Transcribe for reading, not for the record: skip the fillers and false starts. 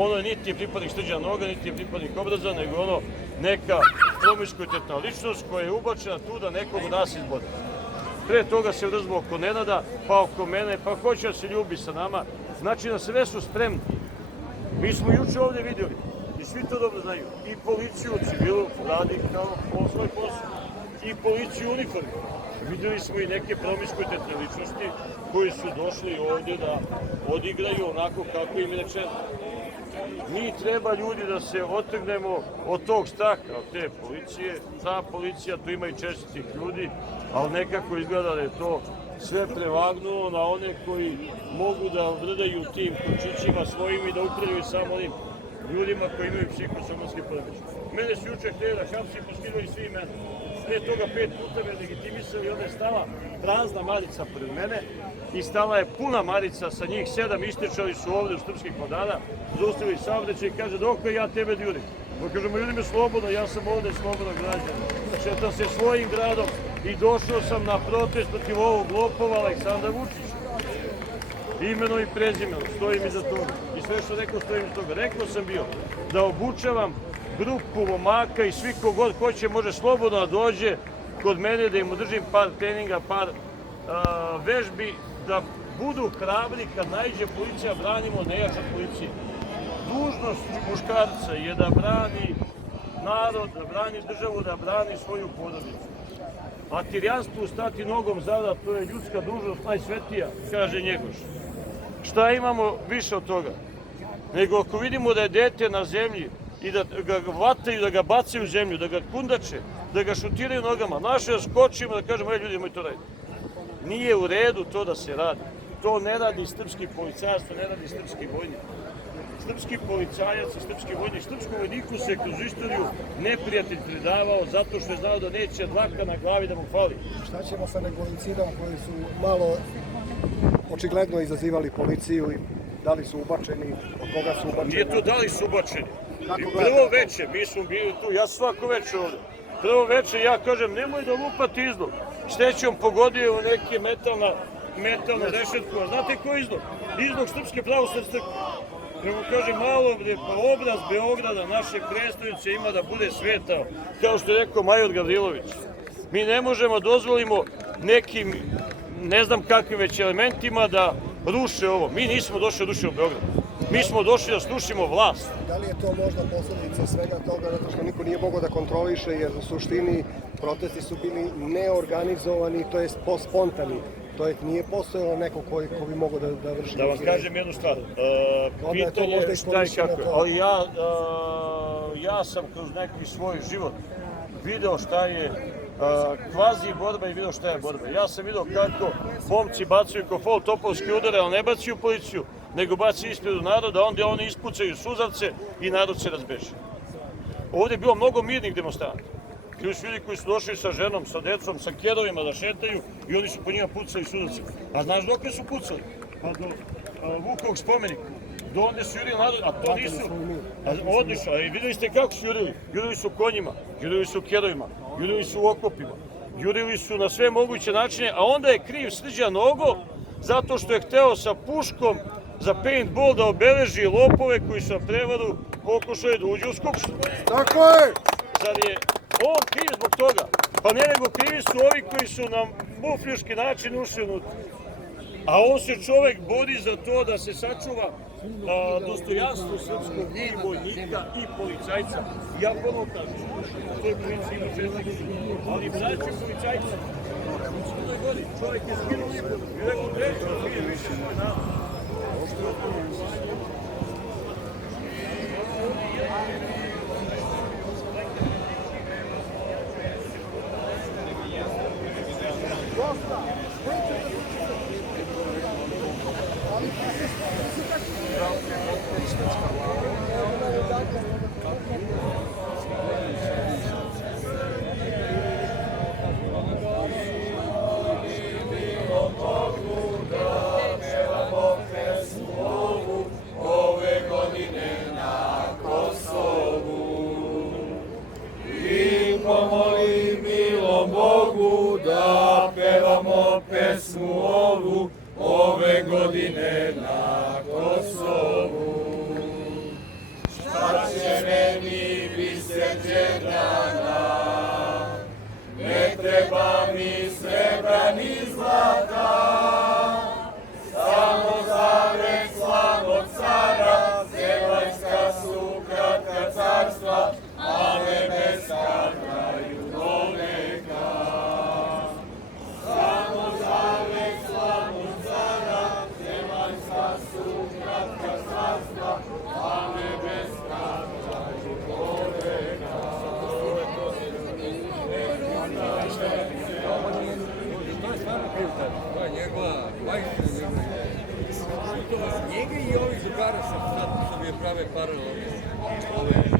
Ono niti je pripadnik Srđana Noga, niti je pripadnik Obraza, nego ono neka promiskuitetna ličnost koja je ubačena tu da nekog od nas izbode. Pre toga se održbao oko Nenada, pa oko mene, pa hoće da se ljubi sa nama. Znači na sve su spremni. Mi smo juče ovdje vidjeli, i svi to dobro znaju, i policiju u civilu radi kao svoj posao, i policiju u uniformi. Vidjeli smo i neke promiskuitetne ličnosti koji su došli ovdje da odigraju onako kako im je rečeno. Mi treba ljudi da se otrgnemo od tog straha, od te policije. Ta policija, tu ima i čestitih ljudi, ali nekako izgleda da je to sve prevagnulo na one koji mogu da vrdaju tim končićima svojim i da upravljaju samo onim ljudima koji imaju psihosomatske poremećaje. Mene su juče htjeli da hapsi, poskidali svi mene. Pre toga 5 puta me legitimisali i onda je stala prazna marica pred mene i stala je puna marica, sa njih 7 ističali su ovdje u Srpskih Vladara, zaustavili saobraćaj i kaže dok ja tebe ljudim. Pa kažemo ljudi me slobodno, ja sam ovdje slobodno građan. Šetam se svojim gradom i došao sam na protest protiv ovog lopova Aleksandra Vučića. Imenom i prezimenom, stojim iza toga. I sve što rekao stojim iza toga. Rekao sam bio da obučavam grupu momaka i svi kogod hoće može slobodno da dođe kod mene, da im održim par treninga, par vežbi, da budu hrabri kad naiđe policija, branimo nejača policije. Dužnost muškarca je da brani narod, da brani državu, da brani svoju porodicu. A tirjanstvu stati nogom zada, to je ljudska dužnost najsvetija, kaže Njegoš. Šta imamo više od toga? Nego ako vidimo da je dete na zemlji i da ga vataju, da ga bacaju u zemlju, da ga kundače, da ga šutiraju nogama, naše da skočimo, da kažemo, ljudi, moj to raditi. Nije u redu to da se radi. To ne radi srpski policajac, to ne radi srpski vojnik. Srpski policajac i srpski vojnik, srpskom vojniku se kroz istoriju neprijatelj predavao zato što je znao da neće dlaka na glavi da mu fali. Šta ćemo sa negovicidama koji su malo očigledno izazivali policiju i da li su ubačeni, od koga su ubačeni? Nije to da li su ubačeni. Prvo veče, mi smo bili tu, ja svako veče ovdje. Prvo veče ja kažem, nemoj da lupati izlog. Štećom pogodio u neke metalnu rešetku. A znate ko je izlog? Izlog Srpske pravoslavne crkve. Prvo kažem, malo obraz Beograda, naše prestonice ima da bude svetao, kao što je rekao major Gavrilović. Mi ne možemo dozvolimo nekim, ne znam kakvim već elementima da ruše ovo. Mi nismo došli da rušimo Beograd. Mi smo došli da srušimo vlast. Da li je to možda posljedica svega toga, zato što niko nije mogao da kontroliše, jer u suštini protesti su bili neorganizovani, to je spontani. To je nije postojalo neko koji bi mogao da vrši. Da vam kažem jednu stvar. Pitanje je šta i kako. Ali ja sam kroz neki svoj život video šta je kvazi borba i video šta je borba. Ja sam video kako momci bacaju ko fol topovski udare, ali ne bacaju policiju, nego bacaju ispred naroda, onda oni ispucaju suzavce i narod se razbeže. Ovdje je bilo mnogo mirnih demonstranta. Ti su ljudi koji su došli sa ženom, sa decom, sa kerovima da šetaju i oni su po njima pucali suzavce. A znaš dok su pucali? Pa do Vukovog spomenika. Do onda su jurili narod, a to nisu. Odlično, a vidjeli ste kako su jurili? Jurili su konjima, jurili su kerovima, jurili su u okopima, jurili su na sve moguće načine, a onda je kriv Srđan Nogo zato što je hteo sa puškom za paintball da obeleži lopove koji su na prevaru pokušali da uđu u Skupštinu. Tako je! Zar je on kriv zbog toga? Pa ne, nego krivi su ovi koji su na mufljuški način ušli unutra. A on se čovek bori za to da se sačuva dostojanstvo srpskog i vojnika i policajca. Ja ponovno kažem, to je policija ima čestnik, ali braći policajca, čovjek je skinuo lijepo i rekao, neću da nije više svoj narod. majstor nego i to njega i ovih drugara sad što mi je prave paralelno.